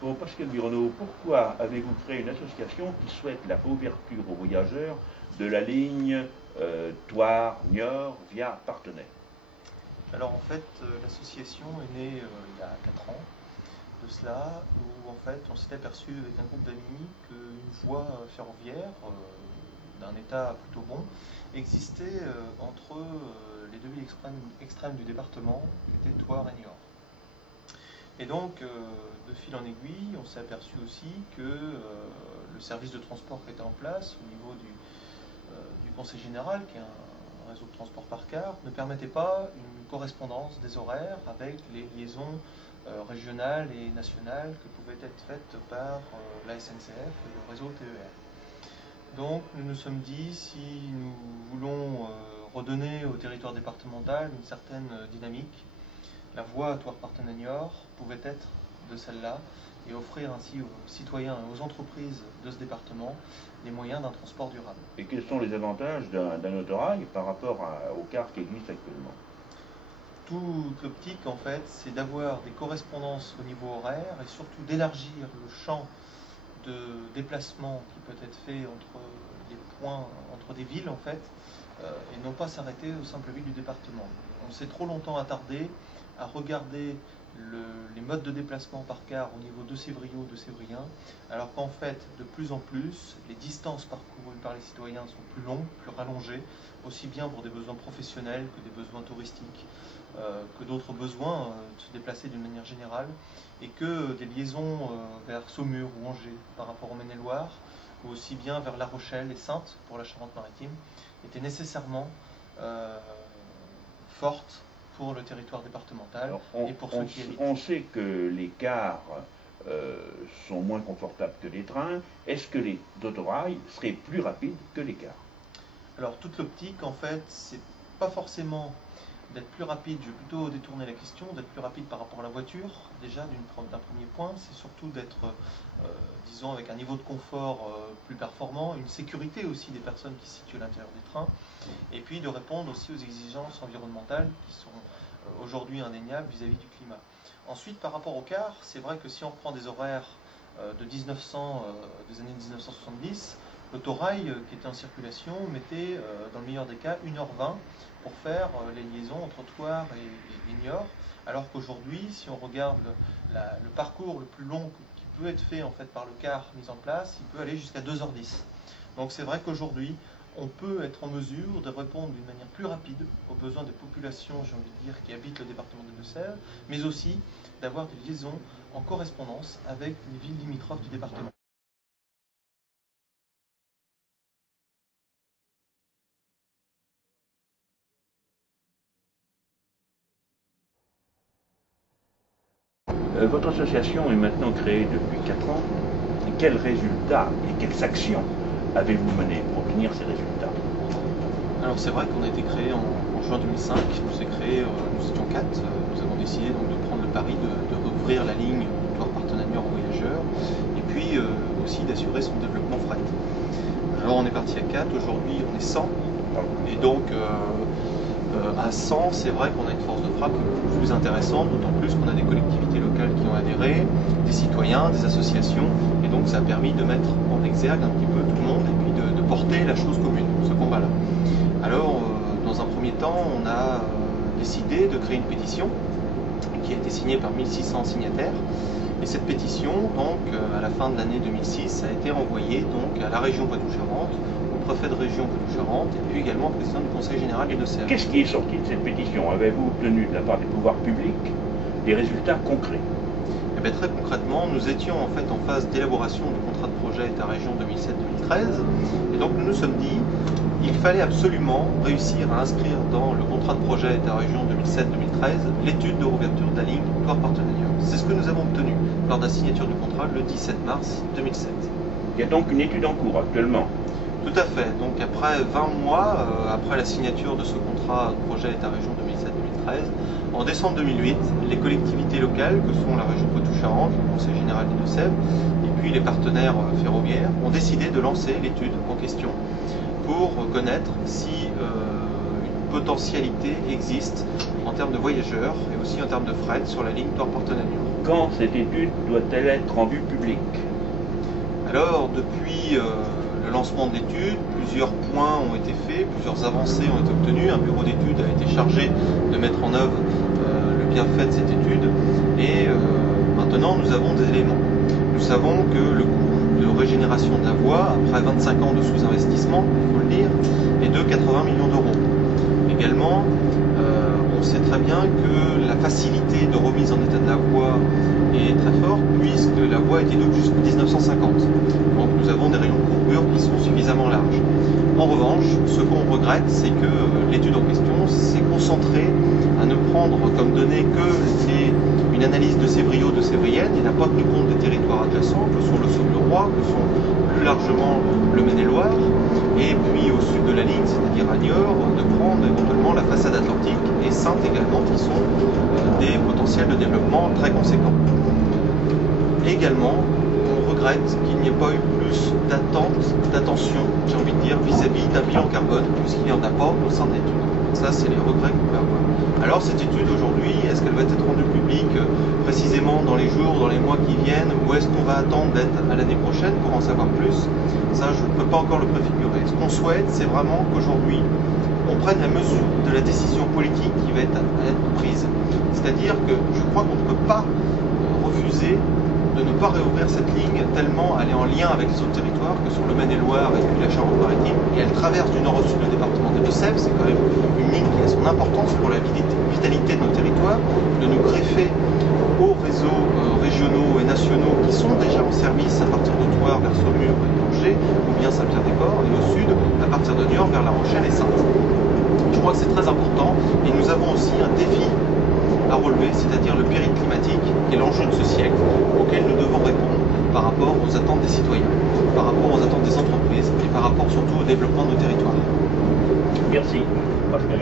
Bon, Pascal Bironneau, pourquoi avez-vous créé une association qui souhaite la réouverture aux voyageurs de la ligne Thouars-Niort via Parthenay? Alors en fait, l'association est née il y a 4 ans de cela, où en fait on s'est aperçu avec un groupe d'amis qu'une voie ferroviaire d'un état plutôt bon existait entre les deux villes extrêmes du département, qui étaient Thouars et Niort. Et donc, de fil en aiguille, on s'est aperçu aussi que le service de transport qui était en place au niveau du Conseil général, qui est un réseau de transport par car, ne permettait pas une correspondance des horaires avec les liaisons régionales et nationales que pouvaient être faites par la SNCF et le réseau TER. Donc nous nous sommes dit, si nous voulons redonner au territoire départemental une certaine dynamique, la voie Thouars-Parthenay-Niort pouvait être de celle-là et offrir ainsi aux citoyens et aux entreprises de ce département les moyens d'un transport durable. Et quels sont les avantages d'un autorail par rapport aux cars qui existent actuellement? Toute l'optique, en fait, c'est d'avoir des correspondances au niveau horaire et surtout d'élargir le champ de déplacement qui peut être fait entre les points, entre des villes, en fait, et non pas s'arrêter aux simples villes du département. On s'est trop longtemps attardé à regarder les modes de déplacement par car au niveau de Sévriot, de Sévrien, alors qu'en fait, de plus en plus, les distances parcourues par les citoyens sont plus longues, plus rallongées, aussi bien pour des besoins professionnels que des besoins touristiques, que d'autres besoins de se déplacer d'une manière générale, et que des liaisons vers Saumur ou Angers par rapport au Maine-et-Loire, ou aussi bien vers La Rochelle et Saintes pour la Charente-Maritime, étaient nécessairement fortes pour le territoire départemental. Alors, et pour ceux qui habitent. On sait que les cars sont moins confortables que les trains. Est-ce que les autorails seraient plus rapides que les cars? Alors toute l'optique, en fait, c'est pas forcément d'être plus rapide, je vais plutôt détourner la question, d'être plus rapide par rapport à la voiture, déjà d'un premier point, c'est surtout d'être, disons, avec un niveau de confort plus performant, une sécurité aussi des personnes qui se situent à l'intérieur des trains, et puis de répondre aussi aux exigences environnementales qui sont aujourd'hui indéniables vis-à-vis du climat. Ensuite, par rapport aux cars, c'est vrai que si on prend des horaires des années 1970, l'autorail qui était en circulation mettait, dans le meilleur des cas, 1h20 pour faire les liaisons entre Thouars et Niort, alors qu'aujourd'hui, si on regarde le parcours le plus long qui peut être fait en fait par le car mis en place, il peut aller jusqu'à 2h10. Donc c'est vrai qu'aujourd'hui, on peut être en mesure de répondre d'une manière plus rapide aux besoins des populations, j'ai envie de dire, qui habitent le département des Deux-Sèvres, mais aussi d'avoir des liaisons en correspondance avec les villes limitrophes du département. Votre association est maintenant créée depuis 4 ans. Quels résultats et quelles actions avez-vous menées pour obtenir ces résultats? Alors c'est vrai qu'on a été créé en juin 2005, nous étions 4, nous avons décidé donc de prendre le pari de rouvrir la ligne Thouars-Parthenay-Niort aux voyageurs et puis aussi d'assurer son développement fret. Alors on est parti à 4, aujourd'hui on est 100 et donc à 100 c'est vrai qu'on a une force de frappe plus intéressante, d'autant plus qu'on a des collectivités locales qui ont adhéré, des citoyens, des associations et donc ça a permis de mettre en exergue un petit peu tout le monde et puis de porter la chose commune, ce combat-là. Alors, dans un premier temps, on a décidé de créer une pétition qui a été signée par 1600 signataires. Et cette pétition, donc, à la fin de l'année 2006, a été renvoyée donc, à la région Poitou-Charentes, au préfet de région Poitou-Charentes et puis également au président du Conseil général des Deux-Sèvres. Qu'est-ce qui est sorti de cette pétition? Avez-vous obtenu de la part des pouvoirs publics des résultats concrets? Eh bien, très concrètement, nous étions en fait en phase d'élaboration du contrat de projet État-région 2007-2013. Et donc, nous nous sommes dit il fallait absolument réussir à inscrire dans le contrat de projet État-région 2007-2013 l'étude de réouverture de la ligne Thouars-Parthenay-Niort. C'est ce que nous avons obtenu lors de la signature du contrat le 17 mars 2007. Il y a donc une étude en cours actuellement. Tout à fait. Donc après 20 mois, après la signature de ce contrat de projet État-région 2007-2013, en décembre 2008, les collectivités locales, que sont la région Poitou-Charentes, le Conseil général des Deux-Sèvres, et puis les partenaires ferroviaires, ont décidé de lancer l'étude en question pour connaître si une potentialité existe en termes de voyageurs et aussi en termes de fret sur la ligne Thouars-Parthenay-Niort. quand cette étude doit-elle être rendue publique? Alors, depuis le lancement de l'étude, plusieurs points ont été faits, plusieurs avancées ont été obtenues. Un bureau d'études a été chargé de mettre en œuvre le bienfait de cette étude. Et maintenant, nous avons des éléments. Nous savons que le coût de régénération de la voie, après 25 ans de sous-investissement, il faut le dire, est de 80 millions d'euros. Également, on sait très bien que la facilité de remise en état de la voie est très forte, puisque la voie a été d'eau jusqu'en 1950. Donc nous avons des rayons de courbure qui sont suffisamment larges. En revanche, ce qu'on regrette, c'est que l'étude en question s'est concentrée à ne prendre comme donnée que une analyse de Sévrieux, de Sévrienne, et n'a pas tenu compte des territoires adjacents, que sont le Saône-le-Roi, que sont plus largement le Maine-et-Loire, et puis au sud de la ligne, c'est-à-dire à Niort, de prendre éventuellement la façade atlantique et Saintes également, qui sont des potentiels de développement très conséquents. Également, on regrette qu'il n'y ait pas eu plus d'attention, j'ai envie de dire, vis-à-vis d'un bilan carbone, puisqu'il n'y en a pas au sein de l'étude. Ça, c'est les regrets qu'on peut avoir. Alors, cette étude aujourd'hui, est-ce qu'elle va être rendue publique précisément dans les jours, dans les mois qui viennent, ou est-ce qu'on va attendre d'être à l'année prochaine pour en savoir plus? Ça, je ne peux pas encore le préfigurer. Ce qu'on souhaite, c'est vraiment qu'aujourd'hui, on prenne la mesure de la décision politique qui va être prise. C'est-à-dire que je crois qu'on ne peut pas refuser de ne pas réouvrir cette ligne tellement elle est en lien avec les autres territoires que sont le Maine-et-Loire et puis la Charente-Maritime, et elle traverse du nord au sud le département des Deux-Sèvres. C'est quand même une ligne qui a son importance pour la vitalité de nos territoires, de nous greffer aux réseaux régionaux et nationaux qui sont déjà en service à partir de Thouars vers Saumur et Angers, ou bien Saint-Pierre-des-Corps, et au sud à partir de Niort vers La Rochelle et Saintes. Je crois que c'est très important, et nous avons aussi un défi à relever, c'est-à-dire le péril climatique, qui est l'enjeu de ce siècle, auquel nous devons répondre par rapport aux attentes des citoyens, par rapport aux attentes des entreprises et par rapport surtout au développement de nos territoires. Merci, Pascal.